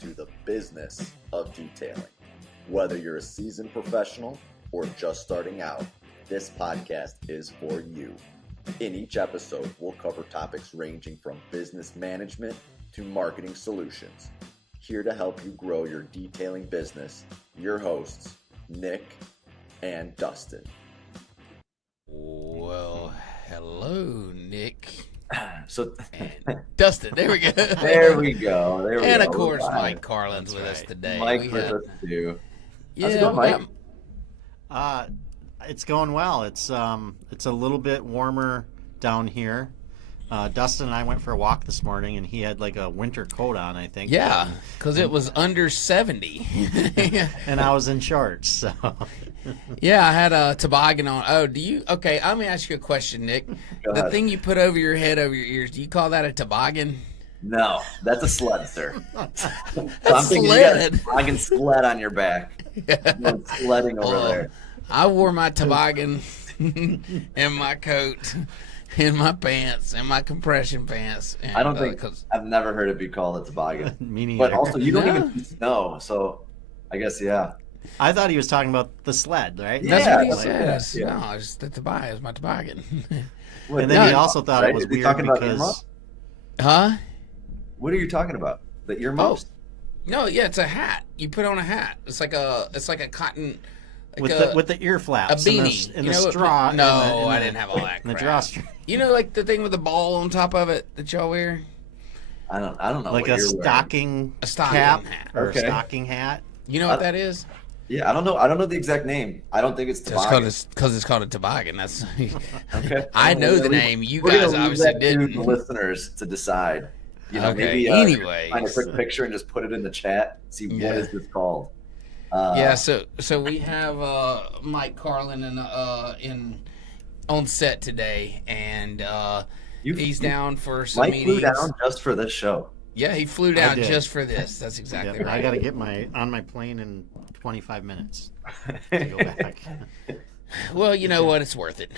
to the business of detailing. Whether you're a seasoned professional or just starting out, this podcast is for you. In each episode, we'll cover topics ranging from business management to marketing solutions. Here to help you grow your detailing business, your hosts, Nick and Dustin. Well, hello, Nick. So, And Dustin, there we go. there we go. And of course, Mike Carlin's with us today. Mike with us too. Yeah, How's it going, Mike? It's going well. It's a little bit warmer down here. Dustin and I went for a walk this morning, and he had like a winter coat on, I think. Yeah, because it was under 70. And I was in shorts. So. Yeah, I had a toboggan on. Oh, okay, let me ask you a question, Nick. The thing you put over your head, over your ears, do you call that a toboggan? No, that's a sled, sir. That's I'm thinking you got a sled. toboggan sled on your back. You're sledding over there. I wore my toboggan and my coat and my pants and my compression pants. And, I don't think I've never heard it be called a toboggan. Me neither. But also, you don't No. even see snow, so I guess yeah. I thought he was talking about the sled, right? That's Yeah, what he that's says. what- yeah. No, it's the toboggan. It's my toboggan. And then he No, also thought right? it was Is he weird talking about because earmuffs? Huh? What are you talking about? The earmuffs? No, yeah, it's a hat. You put on a hat. It's like a cotton. Like with the ear a flaps beanie. and You the know what- straw. No, and the, I didn't have all that and the crap. drawstring. You know, like the thing with the ball on top of it that y'all wear. I don't know. Like what a you're wearing. stocking A stocking cap hat. or Okay. a stocking hat. You know what that is? Yeah, I don't know. I don't know the exact name. I don't think it's Just toboggan. because it's called a toboggan. That's. Okay. I know We're the gonna name. You we're guys gonna leave obviously that to didn't. the listeners to decide. You know, Okay, maybe anyways. find a quick picture and just put it in the chat. See Yeah. what is this called? Yeah, so we have Mike Carlin in on set today, and he's down for some Mike meetings. flew down just for this show. Yeah, he flew down did. just for this. That's exactly Yep, right. I got to get on my plane in 25 minutes to go back. Well, you know what? It's worth it.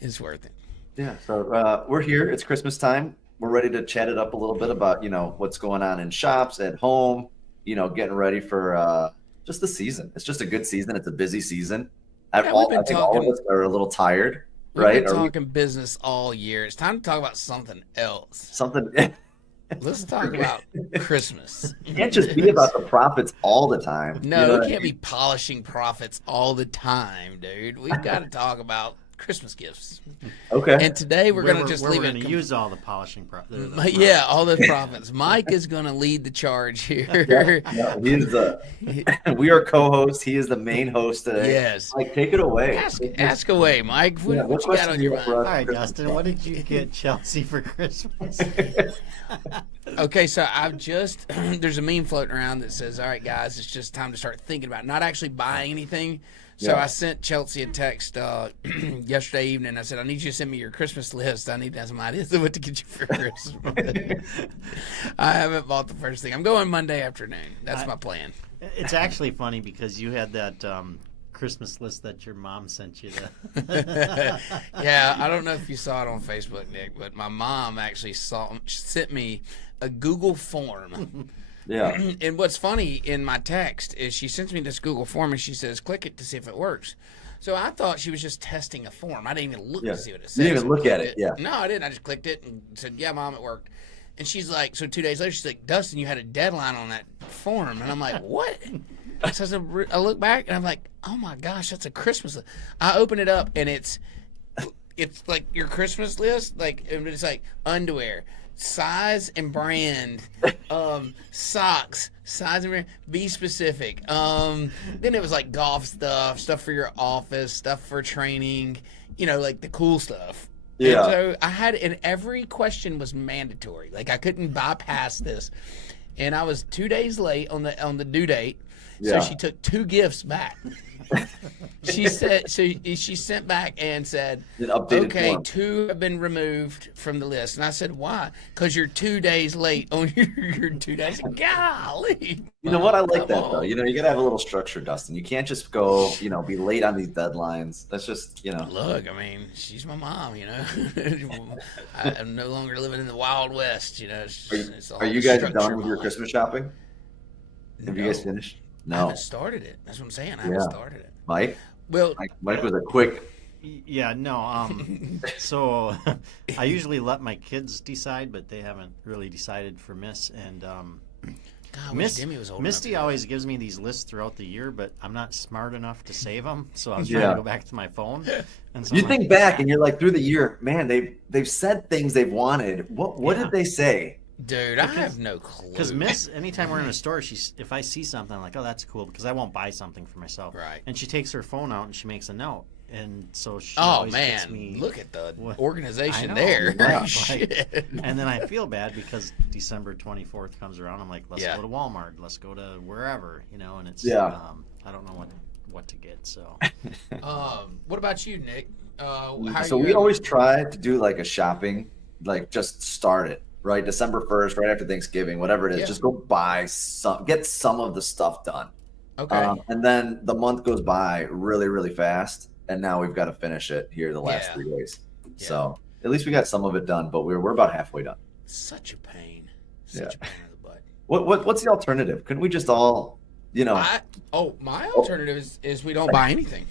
It's worth it. Yeah. So we're here. It's Christmas time. We're ready to chat it up a little bit about what's going on in shops, at home. Getting ready for just the season. It's just a good season. It's a busy season. I Yeah, we've been think all of talking- us are a little tired, We've right? been Are we- talking business all year. It's time to talk about something else. something. Let's talk about Christmas. It can't just be about the profits all the time. No, You know we what I can't be mean? polishing profits all the time, dude. We've got to talk about Christmas gifts. Okay. And today we're going to just leave We're it. going to use all the polishing Yeah, all the profits. Mike is going to lead the charge here. No, we are co-hosts. He is the main host today. Yes. Like, take it away. Ask away, Mike. What, Yeah, what you got question on do your you have for mind? us? All right, Dustin, what did you get Chelsea for Christmas? Okay, so I've just there's a meme floating around that says, "All right, guys, it's just time to start thinking about not actually buying anything." So Yeah. I sent Chelsea a text yesterday evening. I said, "I need you to send me your Christmas list. I need to have some ideas of what to get you for Christmas." I haven't bought the first thing. I'm going Monday afternoon. That's my plan. It's actually funny because you had that Christmas list that your mom sent you. Yeah, I don't know if you saw it on Facebook, Nick, but my mom actually sent me a Google form. Yeah. And what's funny in my text is she sends me this Google form and she says, click it to see if it works. So I thought she was just testing a form. I didn't even look Yeah. to see what it You said. didn't even look at it, yeah. No, I didn't. I just clicked it and said, yeah, Mom, it worked. And she's like, so 2 days later, she's like, Dustin, you had a deadline on that form. And I'm like, what? So I look back and I'm like, oh my gosh, that's a Christmas list. I open it up and it's like your Christmas list. Like, it's like underwear, size and brand, socks, size and brand, be specific. Then it was like golf stuff for your office, stuff for training, like the cool stuff. Yeah. And so I had, and every question was mandatory. Like I couldn't bypass this. And I was 2 days late on the due date. So Yeah. she took 2 gifts back. She said, so she sent back and said, An updated okay, form. 2 have been removed from the list. And I said, why? Because you're 2 days late on your 2 days. Golly. You know what? I like Come that though. on. You got to have a little structure, Dustin. You can't just go, be late on these deadlines. That's just, Look, I mean, she's my mom, I'm no longer living in the Wild West, It's Are you guys done with your Christmas shopping? Have you guys No. finished? I No. haven't started it. That's what I'm saying. I haven't Yeah. started it. Mike? Well, Mike was a quick. Yeah, no. So I usually let my kids decide, but they haven't really decided for Miss. And God, I wish Demi was old Misty enough to always gives me these lists throughout the year, but I'm not smart enough to save them. So I was Yeah. trying to go back to my phone. And so You I'm think like, back and you're like, through the year, man, they've said things they've wanted. What Yeah. did they say? Dude, I have no clue. Because Miss, anytime we're in a store, if I see something, I'm like, oh, that's cool, because I won't buy something for myself. Right. And she takes her phone out and she makes a note. And so she Oh always gets man, me. look at the What- organization I know, there. yeah. Like, Shit. And then I feel bad because December 24th comes around. I'm like, let's Yeah. go to Walmart. Let's go to wherever, and it's, Yeah. I don't know what to get. So What about you, Nick? How So you we always try to do like a shopping, like just start it, right? December 1st, right after Thanksgiving, whatever it is, Yeah. just go buy get some of the stuff done. okay. And then the month goes by really, really fast. And now we've got to finish it here the last Yeah. 3 days. Yeah. So at least we got some of it done, but we're about halfway done. Such a pain. Yeah. Such a pain in the butt. What's the alternative? Couldn't we just all, My alternative is we don't buy anything.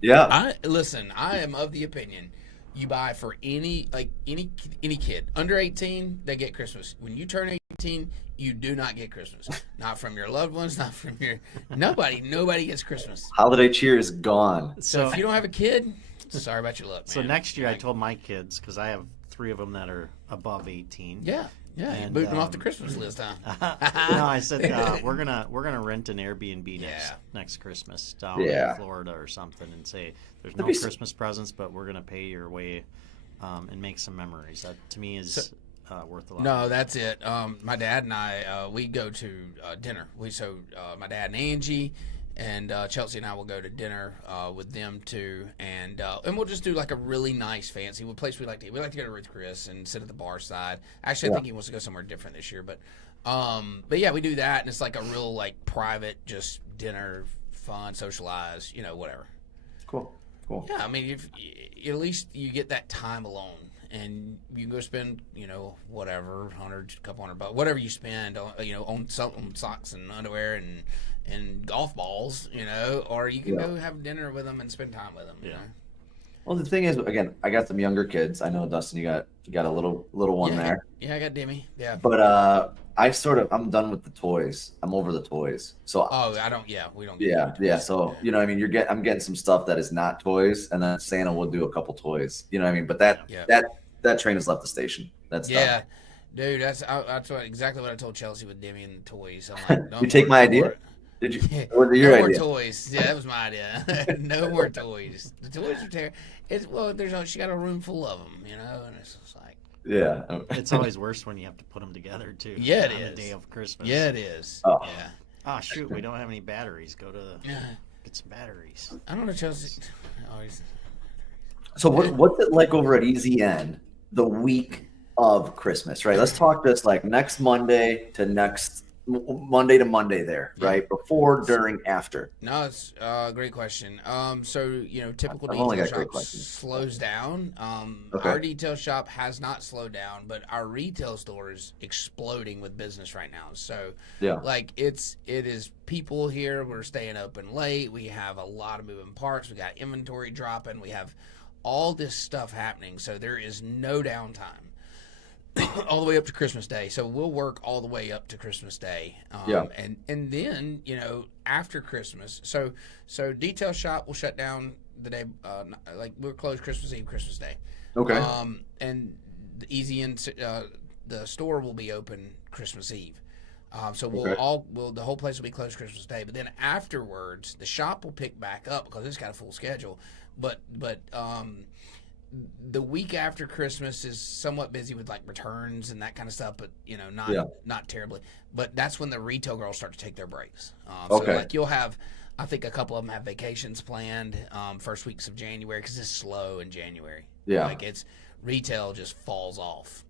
yeah, Listen, I am of the opinion you buy for any kid under 18, they get Christmas. When you turn 18, you do not get Christmas. Not from your loved ones, not from your nobody gets Christmas. holiday cheer is gone. So if you don't have a kid, sorry about your luck, man. So next year I told my kids, because I have 3 of them that are above 18. Yeah, you And, boot them off the Christmas list, huh? No, I said we're gonna rent an Airbnb next Christmas down Yeah. in Florida or something, and say there's That'd no be Christmas presents, but we're gonna pay your way and make some memories. That to me is worth a lot. No, that's it. My dad and I, we go to dinner. My dad and Angie and Chelsea and I will go to dinner with them too, and we'll just do like a really nice, fancy place we like to eat. We like to go to Ruth Chris and sit at the bar side. Actually, I think he wants to go somewhere different this year, but yeah, we do that, and it's like a real like private, just dinner, fun, socialize, whatever. Cool. Yeah, I mean, if at least you get that time alone, and you can go spend, whatever, couple $100, whatever you spend, on socks and underwear and golf balls, or you can go have dinner with them and spend time with them. You know? Well, the thing is, again, I got some younger kids. I know, Dustin, you got a little one there. Yeah, I got Demi. Yeah. But I'm done with the toys. I'm over the toys. So Oh, I don't. Yeah, we don't. yeah. So I'm getting some stuff that is not toys, and then Santa will do a couple toys. You know what I mean? But that train has left the station. That's Yeah, done. dude, that's exactly what I told Chelsea with Demi and the toys. I'm like, You take my idea? Did you? What was your no more idea? toys. Yeah, that was my idea. No more toys. The toys are terrible. She got a room full of them, and it's just like. Yeah. It's always worse when you have to put them together too. Yeah, it on is. the day of Christmas. Yeah, it is. Oh. Yeah. Oh shoot, we don't have any batteries. Go to Yeah. get some batteries. I don't know, Chelsea. Always. So what's it like over at Easy End the week of Christmas, right? Let's talk this like next Monday to Monday there, right? Before, during, after. No, it's a great question. So typical I've only detail got great shop questions. slows down. Okay. Our detail shop has not slowed down, but our retail store is exploding with business right now. So Yeah. like it is people here. We're staying open late. We have a lot of moving parts. We got inventory dropping. We have all this stuff happening. So there is no downtime. All the way up to Christmas Day. So we'll work all the way up to Christmas Day. And then, after Christmas. So detail shop will shut down the day, we're closed Christmas Eve, Christmas Day. Okay. And the Easy End, the store will be open Christmas Eve. So the whole place will be closed Christmas Day. But then afterwards, the shop will pick back up because it's got a full schedule. But the week after Christmas is somewhat busy with like returns and that kind of stuff, but not terribly. But that's when the retail girls start to take their breaks. So like you'll have, I think a couple of them have vacations planned first weeks of January because it's slow in January. Yeah. Like it's retail just falls off.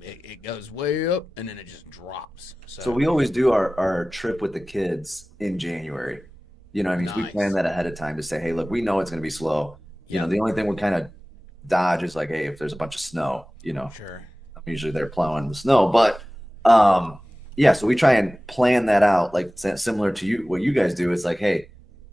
It goes way up and then it just drops. So we always do our trip with the kids in January. So we Nice. plan that ahead of time to say, hey, look, we know it's going to be slow. The only thing we kind of dodge is like, hey, if there's a bunch of snow, Sure. I'm usually there plowing the snow. But so we try and plan that out, like similar to you. What you guys do is like, hey,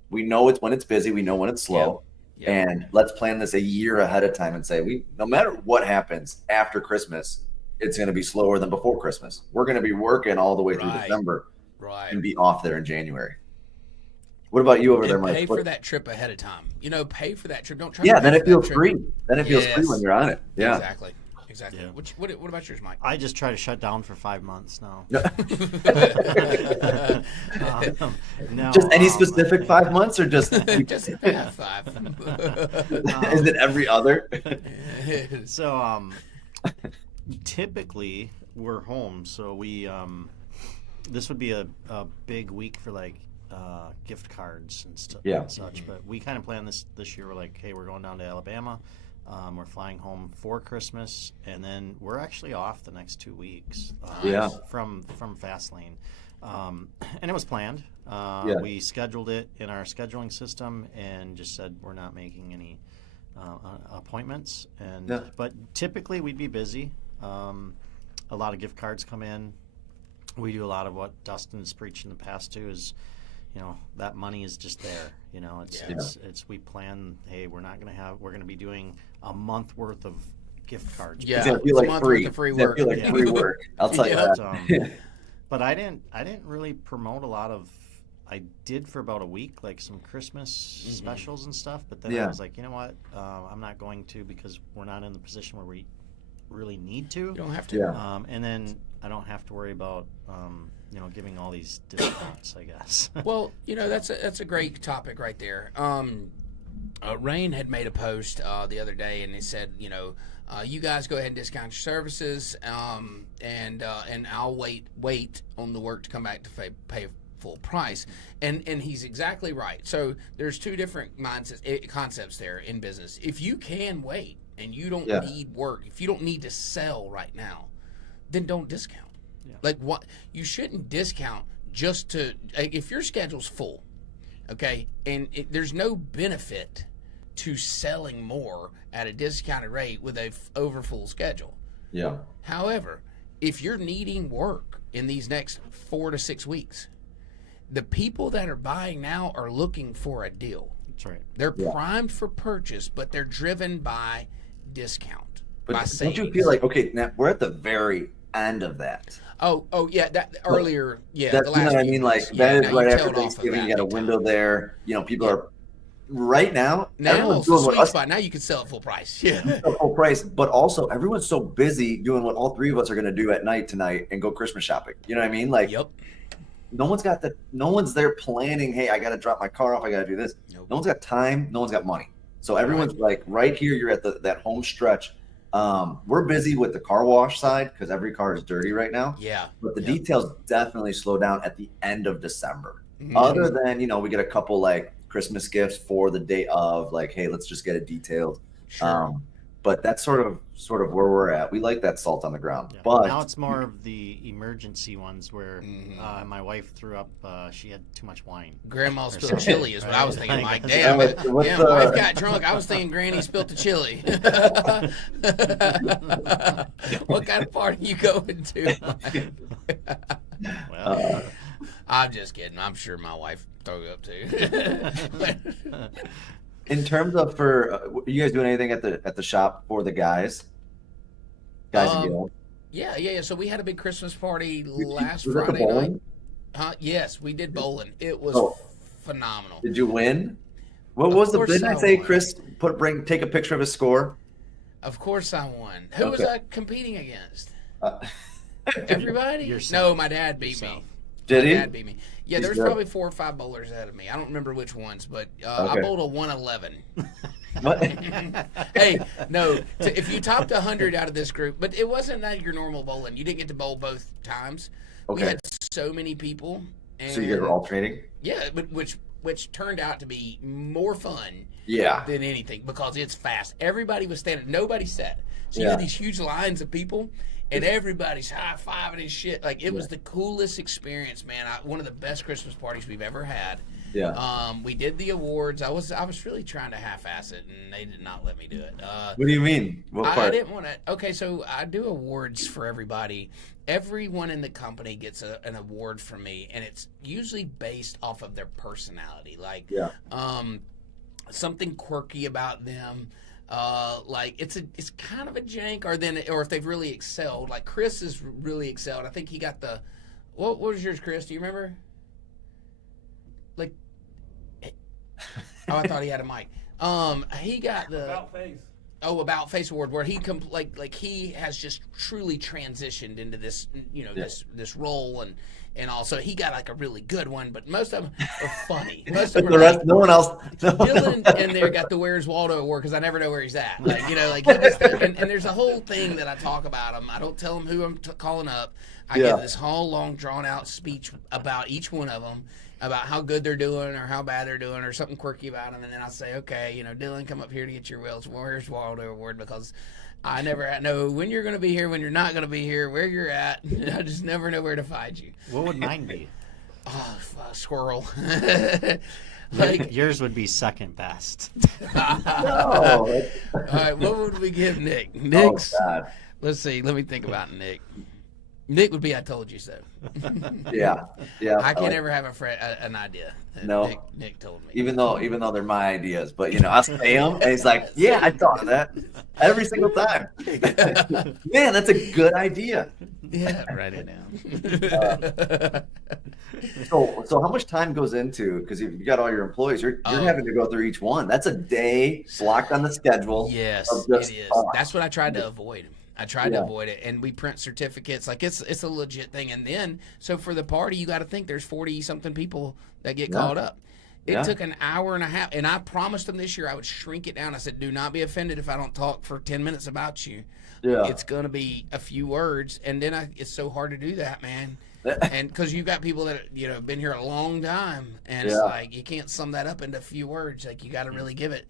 we know it's when it's busy, we know when it's slow, Yep. and let's plan this a year ahead of time and say no matter what happens after Christmas, it's going to be slower than before Christmas. We're going to be working all the way through Right. December Right. and be off there in January. What about you over there, And Mike? pay for that trip ahead of time. Pay for that trip. Don't try. Yeah, to then pay it for that feels trip. free. Then it feels free Yes. when you're on it. Yeah. Exactly. Yeah. What about yours, Mike? I just try to shut down for 5 months now. No, Just any specific 5 months or just Just 5. is it every other? So typically we're home, so we this would be a big week for like gift cards and stuff Yeah. and such. But we kind of planned this year. We're like, hey, we're going down to Alabama. We're flying home for Christmas, and then we're actually off the next 2 weeks. Yeah. From Fastlane, and it was planned. Yeah. We scheduled it in our scheduling system, and just said we're not making any appointments. And Yeah. but typically we'd be busy. A lot of gift cards come in. We do a lot of what Dustin's preached in the past too. Is that money is just there. It's we plan. Hey, we're gonna be doing a month worth of gift cards. Yeah. It's gonna feel It's a like month free. worth of free It's gonna work. feel like Yeah. free work. I'll tell you Yeah. that. But I didn't really promote a lot of. I did for about a week, like some Christmas specials and stuff. But then I Yeah. was like, you know what? I'm not going to, because we're not in the position where we really need to. You don't have to. Yeah. And then I don't have to worry about giving all these discounts, I guess. Well, that's a great topic right there. Rain had made a post the other day, and it said, you guys go ahead and discount your services, and I'll wait on the work to come back to pay full price. And he's exactly right. So there's two different concepts there in business. If you can wait and you don't need work, if you don't need to sell right now, then don't discount. Yeah. Like, what you shouldn't discount just to, if your schedule's full, okay, and there's no benefit to selling more at a discounted rate with a over full schedule. Yeah. However, if you're needing work in these next 4 to 6 weeks, the people that are buying now are looking for a deal. That's right. They're primed for purchase, but they're driven by discount. But by don't savings. you feel like, okay, now we're at the very end of that? Oh yeah, that earlier, That's, the last. what I few mean? weeks. Like, that now is right you after tailed off of Thanksgiving. that You got a big time. window there. People are, right now, Now everyone's it's the doing what sweet us spot. Now you can sell at full price. Yeah. full price, but also everyone's so busy doing what all three of us are going to do at night tonight and go Christmas shopping. You know what I mean? Like, Yep. no one's there planning, hey, I got to drop my car off. I got to do this. Nope. No one's got time. No one's got money. So everyone's like right here. You're at that home stretch. We're busy with the car wash side because every car is dirty right now. Yeah. But the Yep. details definitely slow down at the end of December. Mhm. Other than, we get a couple like Christmas gifts for the day of, like, hey, let's just get it detailed. Sure. But that's sort of where we're at. We like that salt on the ground. Yeah. But now it's more of the emergency ones where Mhm. my wife threw up. She had too much wine. Grandma Or spilled something, chili is what I was right? thinking. Like, Like, damn, what's my the- wife got drunk. I was thinking Granny spilled the chili. What kind of party you going to? Well, I'm just kidding. I'm sure my wife threw up too. in terms of are you guys doing anything at the shop for the guys? And gals? Yeah. So we had a big Christmas party last Was it the Friday night. bowling? Huh? Yes, we did bowling. It was Oh. phenomenal. Did you win? What Of was the? course Didn't I I say won. Chris take a picture of his score? Of course I won. Who was Okay. I competing against? Uh, Everybody? Yourself. No, my dad beat Yourself. me. Did My he? dad beat me. Yeah, He's there's good. probably 4 or 5 bowlers ahead of me. I don't remember which ones, but I Okay. bowled a 111. What? Hey, no, if you topped 100 out of this group, but it wasn't that your normal bowling. You didn't get to bowl both times. We Okay. had so many people. And So you guys were alternating? yeah, but which turned out to be more fun Yeah. than anything because it's fast. Everybody was standing. Nobody sat. So you Yeah. had these huge lines of people, and everybody's high-fiving and shit. Like, it was the coolest experience, man. One of the best Christmas parties we've ever had. Yeah. We did the awards. I was really trying to half-ass it, and they did not let me do it. What do you mean? What part? I didn't want to. Okay, so I do awards for everybody. Everyone in the company gets an award from me, and it's usually based off of their personality. Like, something quirky about them. Like it's kind of a jank, or if they've really excelled. Like Chris has really excelled. I think he got the. What was yours, Chris? Do you remember? Like, I thought he had a mic. He got the About face. About face award, where he like he has just truly transitioned into this, this role and also he got like a really good one, but most of them are funny. Most of them The are rest, like, no one else. Dylan and there got the Where's Waldo award because I never know where he's at. Like, he gets and there's a whole thing that I talk about him. I don't tell him who I'm calling up. I give this whole long drawn out speech about each one of them, about how good they're doing or how bad they're doing or something quirky about them, and then I say, okay, Dylan, come up here to get your Where's Waldo award because I never know when you're going to be here, when you're not going to be here, where you're at. I just never know where to find you. What would mine be? Oh, squirrel. Yours would be second best. No. All right, what would we give Nick? Nick's. Oh, God. Let's see. Let me think about Nick. Nick would be I told you so. Yeah. I can't ever have an idea. No. Nick told me. Even though they're my ideas, but I say them, and he's like, "Yeah, I thought of that every single time." Man, that's a good idea. Yeah, write it down. So how much time goes into, because you got all your employees, you're having to go through each one. That's a day blocked on the schedule. Yes, of just it is. fun. That's what I tried to avoid. I tried to avoid it, and we print certificates. Like it's a legit thing. And then, so for the party, you got to think there's 40-something people that get called up. It took an hour and a half, and I promised them this year I would shrink it down. I said, do not be offended if I don't talk for 10 minutes about you. Yeah. It's going to be a few words, and then it's so hard to do that, man. And because you've got people that have been here a long time, and it's like you can't sum that up into a few words. Like you got to really give it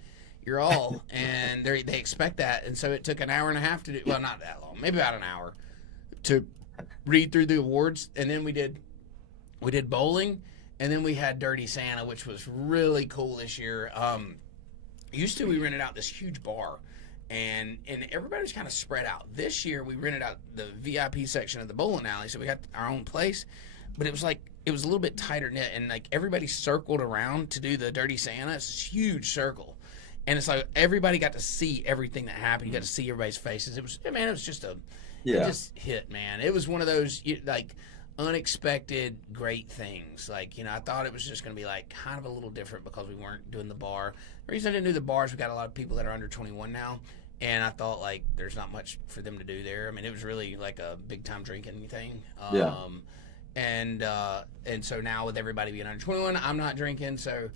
your all, and they expect that. And so it took an hour and a half to do. Well, not that long, maybe about an hour to read through the awards, and then we did bowling, and then we had Dirty Santa, which was really cool this year. Used to we rented out this huge bar, and everybody was kind of spread out. This year we rented out the VIP section of the bowling alley, so we got our own place. But it was a little bit tighter knit, and like everybody circled around to do the Dirty Santa. It's this huge circle. And it's like everybody got to see everything that happened. You got to see everybody's faces. It was just it just hit, man. It was one of those like unexpected great things. Like, I thought it was just going to be like kind of a little different because we weren't doing the bar. The reason I didn't do the bars, we got a lot of people that are under 21 now. And I thought like there's not much for them to do there. I mean, it was really like a big time drinking thing. And so now with everybody being under 21, I'm not drinking. So,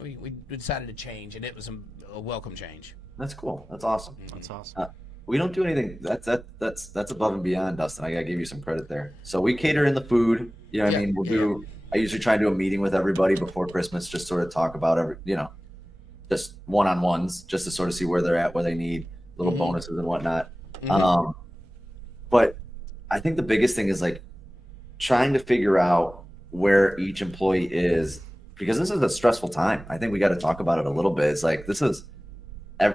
we decided to change, and it was a welcome change. That's cool. That's awesome. That's awesome. We don't do anything. That's above and beyond, Dustin. I gotta give you some credit there. So we cater in the food. I mean, I usually try and do a meeting with everybody before Christmas, just sort of talk about just one-on-ones, just to sort of see where they're at, where they need little bonuses and whatnot. But I think the biggest thing is like trying to figure out where each employee is, because this is a stressful time. I think we got to talk about it a little bit. It's like this is a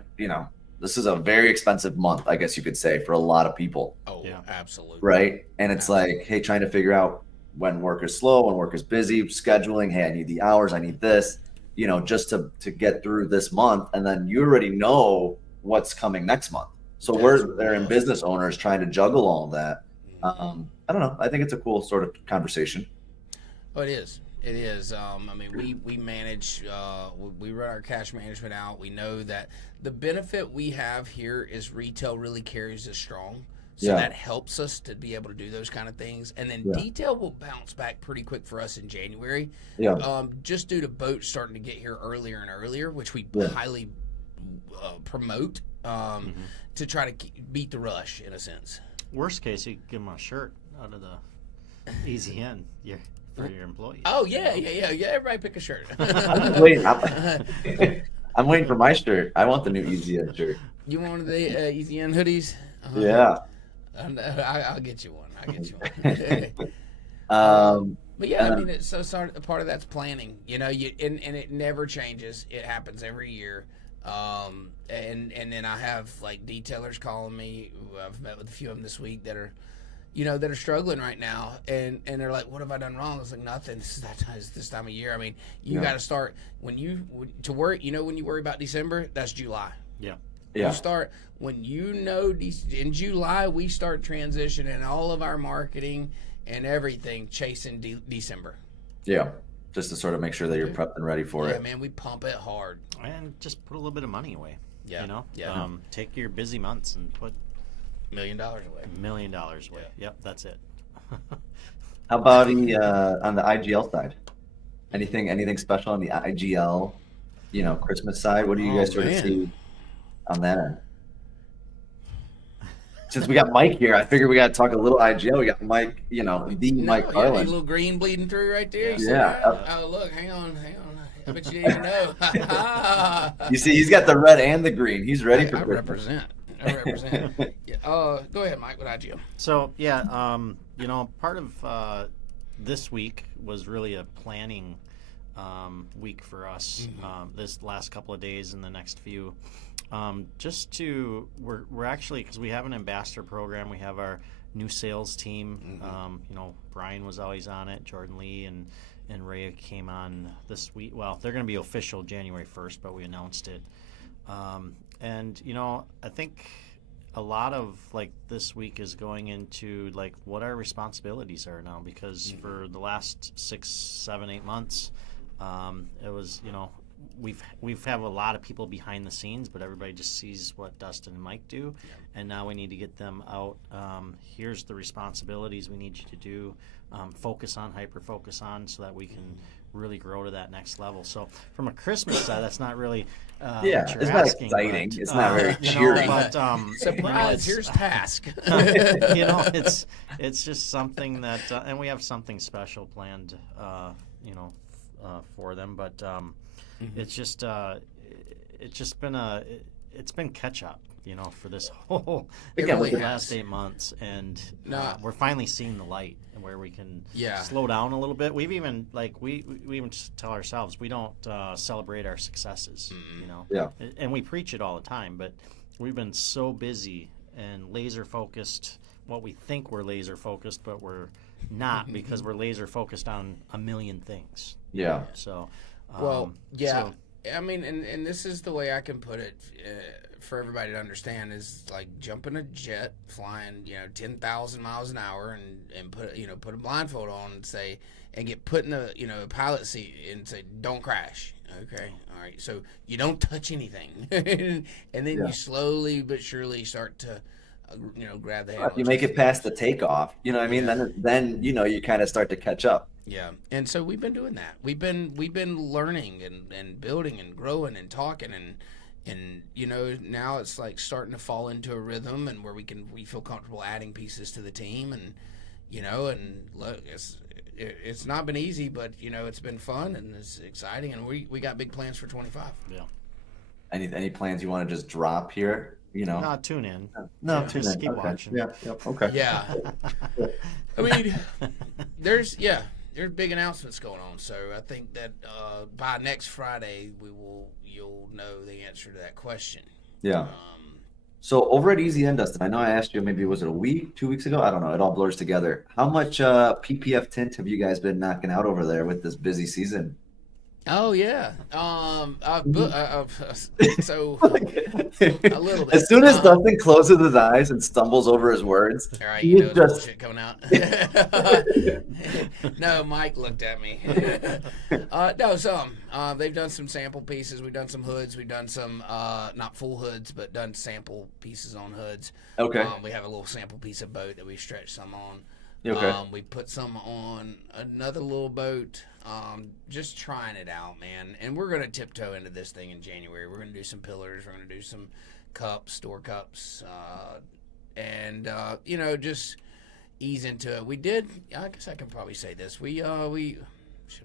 very expensive month, I guess you could say, for a lot of people. Oh, yeah, absolutely. Right. And it's like, hey, trying to figure out when work is slow, when work is busy, scheduling, hey, I need the hours, I need this, just to get through this month. And then you already know what's coming next month. So we're there in business owners trying to juggle all of that. I don't know. I think it's a cool sort of conversation. Oh, it is. It is. I mean, we manage, we run our cash management out. We know that the benefit we have here is retail really carries us strong. So that helps us to be able to do those kind of things. And then detail will bounce back pretty quick for us in January. Just due to boats starting to get here earlier and earlier, which we highly promote to try to beat the rush in a sense. Worst case, you give them a shirt out of the Easy Inn for your employees. Oh, yeah. Everybody pick a shirt. I'm waiting for my shirt. I want the new Easy Inn shirt. You want the Easy Inn hoodies? Yeah. I'll get you one. I'll get you one. But yeah, I mean, it's so part of that's planning. You know, and it never changes. It happens every year. And then I have like detailers calling me. I've met with a few of them this week that are, that are struggling right now, and they're like, "What have I done wrong?" I was like, "Nothing. It's this time of year. I mean, you got to start when you worry. When you worry about December, that's July. Yeah. Yeah. You start when in July we start transitioning all of our marketing and everything chasing December. Yeah. Just to sort of make sure that you're prepped and ready for it. Yeah, man, we pump it hard. And just put a little bit of money away. Yeah. Yeah. Take your busy months and put $1 million away. $1 million away. Yep, that's it. How about on the IGL side? Anything special on the IGL, Christmas side? What do you guys sort of see on that end? Since we got Mike here, I figured we got to talk a little IGL. We got Mike, Mike Yeah, Carlin. a little green bleeding through right there. You see Yeah. that? Oh, look, hang on. I bet you didn't know. You see, he's got the red and the green. He's ready for I Christmas. represent. Yeah. Go ahead, Mike, with IGL. So, yeah, part of this week was really a planning week for us this last couple of days and the next few. We're actually, because we have an ambassador program, we have our new sales team. Brian was always on it, Jordan Lee and Ray came on this week. Well, they're going to be official January 1st, but we announced it. I think a lot of like this week is going into like what our responsibilities are now, because for the last 6, 7, 8 months, it was, we've have a lot of people behind the scenes, but everybody just sees what Dustin and Mike do, and now we need to get them out. Here's the responsibilities we need you to do. Hyper focus on, so that we can really grow to that next level. So from a Christmas side, that's not really what you're it's not asking, exciting. but, It's not very cheery. Surprise! Here's task. It's just something that, and we have something special planned, for them. But it's just been catch up, for this whole last 8 months, and we're finally seeing the light and where we can slow down a little bit. We've even we even just tell ourselves we don't celebrate our successes, and we preach it all the time, but we've been so busy and laser focused. What we think we're laser focused, but we're not, because we're laser focused on a million things. Yeah. So. I mean, and this is the way I can put it for everybody to understand, is like jumping a jet, flying 10,000 miles an hour, and put a blindfold on and get put in a a pilot seat and say, don't crash. Okay, all right. So you don't touch anything, and then you slowly but surely start to grab the handle. If you make it past the takeoff, you know what I mean? Then you kind of start to catch up. Yeah, and so we've been doing that. We've been learning and building and growing and talking and now it's like starting to fall into a rhythm, and where we feel comfortable adding pieces to the team, and and look, it's not been easy, but it's been fun and it's exciting, and we got big plans for 25. Yeah. Any plans you want to just drop here? No, tune in. No, just keep watching. Yeah. Yep. Okay. Yeah. I mean, there's big announcements going on, so I think that by next Friday you'll know the answer to that question. Yeah. So over at Easy End, Dustin, I know I asked you, maybe was it a week, 2 weeks ago? I don't know. It all blurs together. How much PPF tint have you guys been knocking out over there with this busy season? Oh yeah. So a little bit. As soon as Dustin closes his eyes and stumbles over his words, all right, there's bullshit coming out. No, Mike looked at me. They've done some sample pieces. We've done some hoods. We've done some not full hoods, but done sample pieces on hoods. Okay. We have a little sample piece of boat that we stretched some on. Okay. We put some on another little boat. Just trying it out, man. And we're going to tiptoe into this thing in January. We're going to do some pillars. We're going to do some cups, store cups, and just ease into it. We did. I guess I can probably say this. We should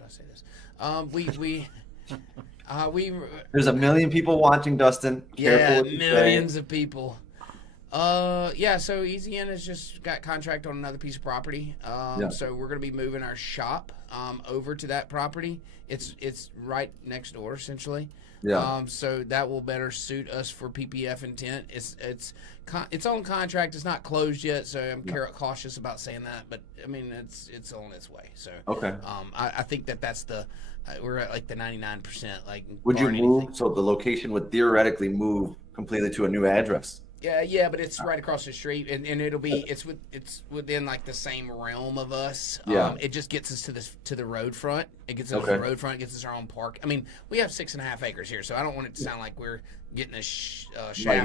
I say this? We There's a million people watching, Dustin. Yeah, Careful millions of people. Yeah, so Easy In has just got contract on another piece of property. So we're going to be moving our shop over to that property. It's right next door, essentially. Yeah. So that will better suit us for PPF intent. It's on contract. It's not closed yet, so I'm cautious about saying that. But I mean, it's on its way. So Okay. I think that's we're at like the 99%. Like, Would you barring move? anything. So the location would theoretically move completely to a new address. Yeah, but it's right across the street, and it's within like the same realm of us. Yeah. It just gets us to the road front. It gets us to the road front. It gets us our own park. I mean, we have 6.5 acres here, so I don't want it to sound like we're getting a shaft. Right,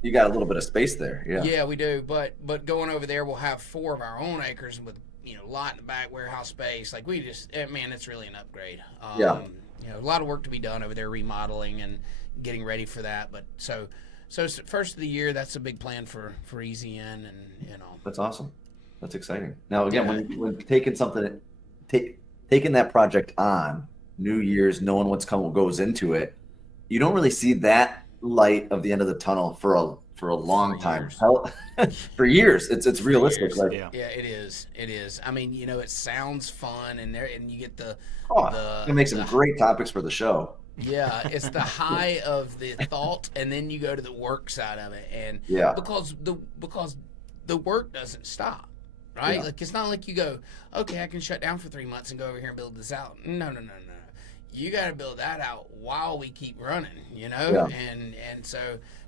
you got a little bit of space there. Yeah. Yeah, we do. But going over there, we'll have 4 of our own acres with lot in the back, warehouse space. Like it's really an upgrade. A lot of work to be done over there, remodeling and getting ready for that. But so first of the year, that's a big plan for Easy In, and That's awesome. That's exciting. Now again, when taking that project on, New Year's, knowing what's goes into it, you don't really see that light of the end of the tunnel for a long time. For years, it's realistic. Like, it is. I mean, it sounds fun, and you get it makes some great topics for the show. Yeah, it's the high of the thought, and then you go to the work side of it, and because the work doesn't stop, right? Yeah. Like, it's not like you go, okay, I can shut down for 3 months and go over here and build this out. No. You got to build that out while we keep running, and so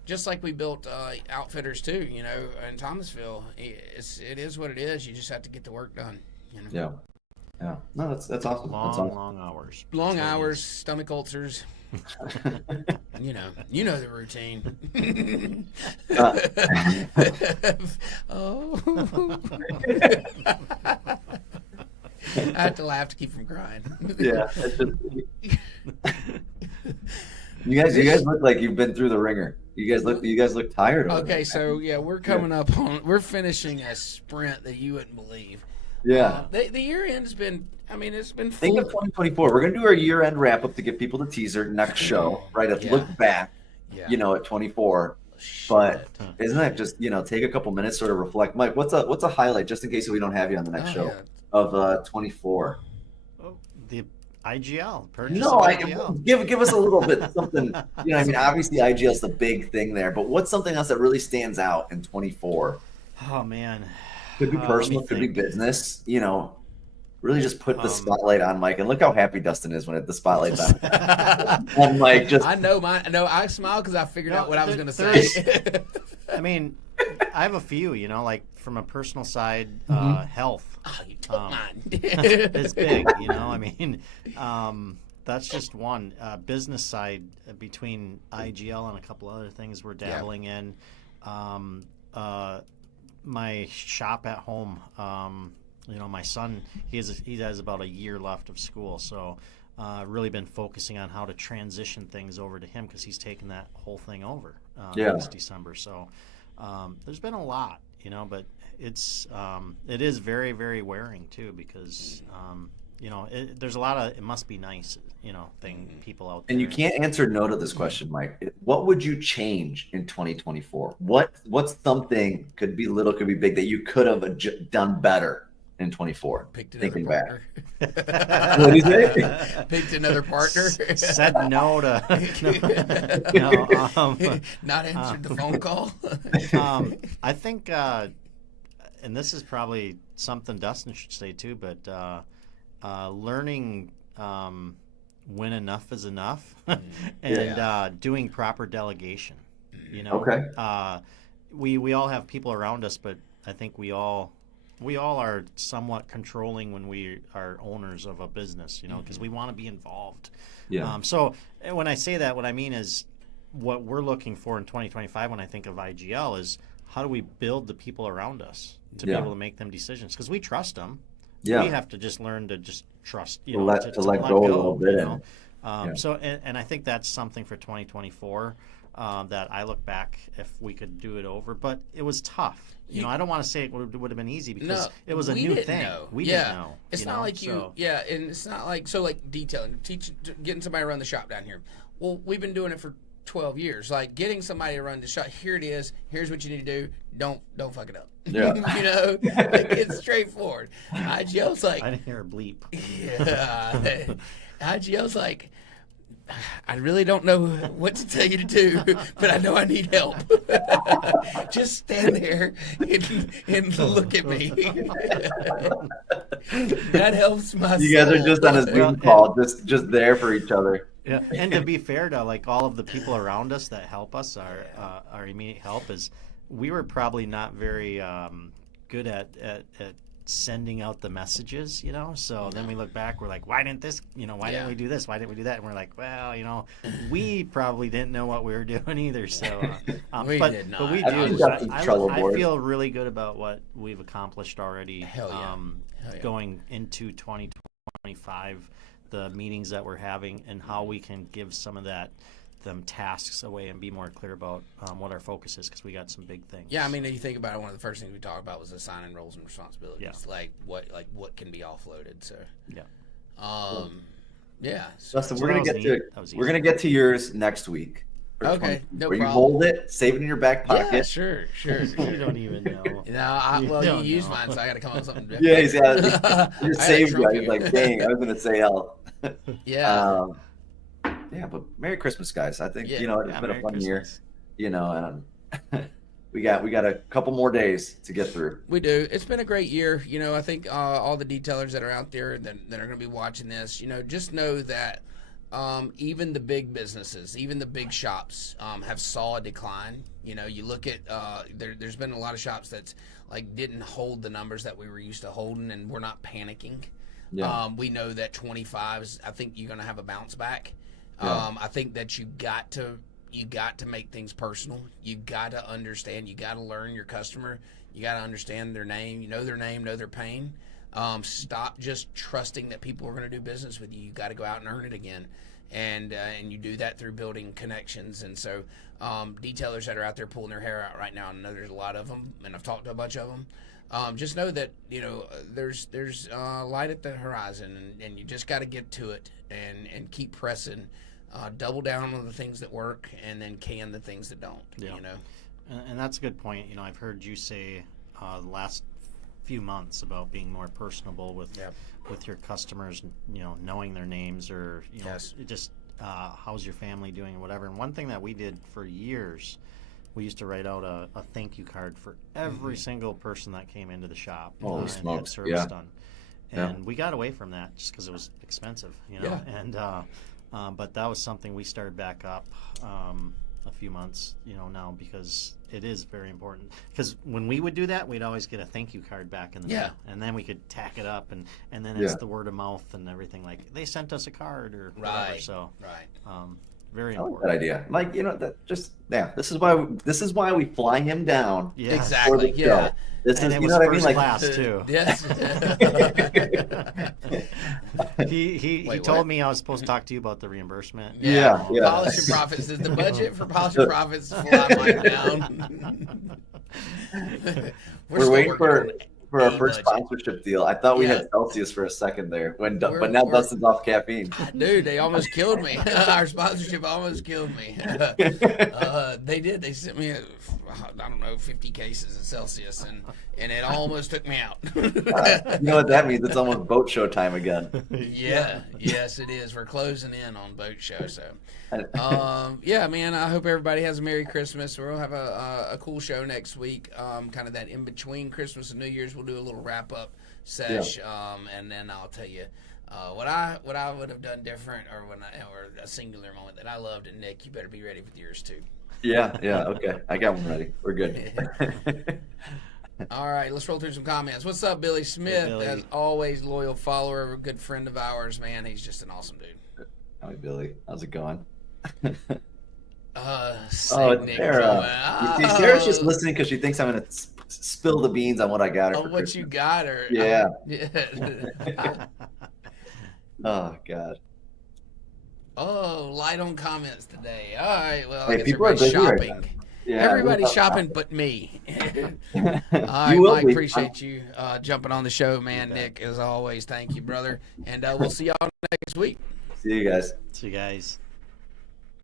just like we built Outfitters too, in Thomasville, it is what it is. You just have to get the work done. Yeah. No, that's awesome. Long hours. Long hours, stomach ulcers. You know the routine. Oh. I have to laugh to keep from crying. Yeah. You guys look like you've been through the ringer. You guys look tired. Okay, so we're coming up on. We're finishing a sprint that you wouldn't believe. Yeah. The year end's been. I mean, it's been. Think of 2024. We're gonna do our year-end wrap-up to give people the teaser next show, right? A look back, at 24. But isn't that just take a couple minutes, sort of reflect? Mike, what's a highlight, just in case we don't have you on the next show of 24? Oh, the IGL purchase. No, IGL. Give us a little bit something. Obviously IGL is the big thing there, but what's something else that really stands out in 24? Oh man, could be personal, could be business. Really just put the spotlight on Mike, and look how happy Dustin is when the spotlight's on. And Mike just. I know I smile because I figured out what I was going to say. I mean, I have a few. Like from a personal side, health. Oh, you took mine. It's big. That's just one. Business side, between IGL and a couple other things we're dabbling in. My shop at home. My son, he has about a year left of school, so really been focusing on how to transition things over to him because he's taking that whole thing over next December. So there's been a lot, but it is very, very wearing too because there's a lot of it must be nice, people out there. And you can't answer no to this question, Mike. What would you change in 2024? What's something, could be little, could be big, that you could have done better in 24? Picked another partner. What do you say? Picked another partner. Said no to not answered the phone call. I think, and this is probably something Dustin should say too, but learning when enough is enough, and doing proper delegation. Okay. We all have people around us, but I think we all are somewhat controlling when we are owners of a business, because we want to be involved. Yeah. So when I say that, what I mean is what we're looking for in 2025 when I think of IGL is how do we build the people around us to be able to make them decisions? Because we trust them. Yeah. We have to just learn to just trust, to let go a little bit. So, and I think that's something for 2024 that I look back if we could do it over. But it was tough. I don't want to say it would have been easy because it was a new thing. We didn't know. It's not like and it's not like, so like detailing, getting somebody around the shop down here. Well, we've been doing it for 12 years. Like getting somebody to run the shop. Here it is. Here's what you need to do. Don't fuck it up. Yeah. You know, like, it's straightforward. IGL's like, I didn't hear a bleep. yeah. IGL's like, I really don't know what to tell you to do, but I know I need help. Just stand there and look at me. That helps my You guys are soul. just on a Zoom call, just there for each other. Yeah, and to be fair to like all of the people around us that help us, our immediate help is, we were probably not very good at sending out the messages, you know. So then we look back, we're like, why didn't this, you know, why didn't we do this? Why didn't we do that? And we're like, well, you know, we probably didn't know what we were doing either. So, We but, did not. But we I do. think that's a trouble I board. feel really good about what we've accomplished already. Hell yeah. Hell yeah. Going into 2025, the meetings that we're having and how we can give some of them tasks away and be more clear about what our focus is, because we got some big things. Yeah, I mean, if you think about it, one of the first things we talked about was assigning roles and responsibilities. Yeah. Like what can be offloaded. So Yeah. yeah. So, Justin, So we're that gonna was get easy. to That was we're easy. gonna get to yours next week. for Okay, 20, no where you problem. hold it, save it in your back pocket. yeah, sure. You don't even know. No, You you don't used know. mine, so I got to come up with something Yeah, different. he's got I just had saved a you. trump He's here. like, dang, I was gonna say L. Yeah. Yeah, but Merry Christmas, guys. I think Yeah. you know it's Yeah, been a Merry fun year. Christmas. You know, and we got a couple more days to get through. We do. It's been a great year. You know, I think all the detailers that are out there that are going to be watching this, you know, just know that even the big businesses, even the big shops have saw a decline. You know, you look at there's been a lot of shops that's like didn't hold the numbers that we were used to holding, and we're not panicking. Yeah. We know that 25 is, I think you're going to have a bounce back. Yeah. I think that you got to make things personal. You got to understand. You got to learn your customer. You got to understand their name. You know their name, know their pain. Stop just trusting that people are going to do business with you. You got to go out and earn it again, and you do that through building connections. And so, detailers that are out there pulling their hair out right now, I know there's a lot of them, and I've talked to a bunch of them. Just know that there's light at the horizon, and you just got to get to it and keep pressing. Double down on the things that work, and then can the things that don't. Yeah. You know. And that's a good point. You know, I've heard you say the last few months about being more personable with your customers, you know, knowing their names, or you know, Yes. just how's your family doing or whatever. And one thing that we did for years, we used to write out a thank you card for every single person that came into the shop Holy and had smokes, service yeah. done. Yeah. And we got away from that just because it was expensive, you know. Yeah. And but that was something we started back up a few months, you know, now, because it is very important. Because when we would do that, we'd always get a thank you card back in the mail, and then we could tack it up, and then it's Yeah. the word of mouth and everything. Like, they sent us a card or whatever. Right. So Right. very I like important. that idea. Like, you know, that just this is why we fly him down. Yeah. For Exactly. the Yeah. show. This And is, it you was know what I mean? first Like, class too. Yes. He Wait, told what? me I was supposed to talk to you about the reimbursement. Yeah, yeah. Polish and Profits. Is the budget for Polish and Profits fly mine down? we're still waiting working for on our a first budget. sponsorship deal. I thought we Yeah. had Celsius for a second there, but We're- now we're- Dustin's off caffeine. Dude, they almost killed me. Our sponsorship almost killed me. They did. They sent me, I don't know, 50 cases of Celsius, and it almost took me out. You know what that means? It's almost boat show time again. Yeah, yes, it is. We're closing in on boat show, so yeah, man. I hope everybody has a Merry Christmas. We'll have a cool show next week. Kind of that in between Christmas and New Year's. We'll do a little wrap up sesh, and then I'll tell you what I would have done different, or a singular moment that I loved. And Nick, you better be ready with yours too. Yeah, okay. I got one ready. We're good. All right, let's roll through some comments. What's up, Billy Smith? Billy. As always, loyal follower, a good friend of ours, man. He's just an awesome dude. Hi, Billy. How's it going? Sick Nick Sarah. You see, Sarah's just listening because she thinks I'm going to spill the beans on what I got her Oh, for what Christmas. you got her? Yeah. Yeah. Oh, God. Oh, light on comments today. All right, well, Hey, I guess people are everybody's busy right shopping. Yeah, Everybody's we'll- shopping but me. All You right, will Mike, be. appreciate you jumping on the show, man. Nick, as always, thank you, brother. And we'll see y'all next week. See you guys. See you guys.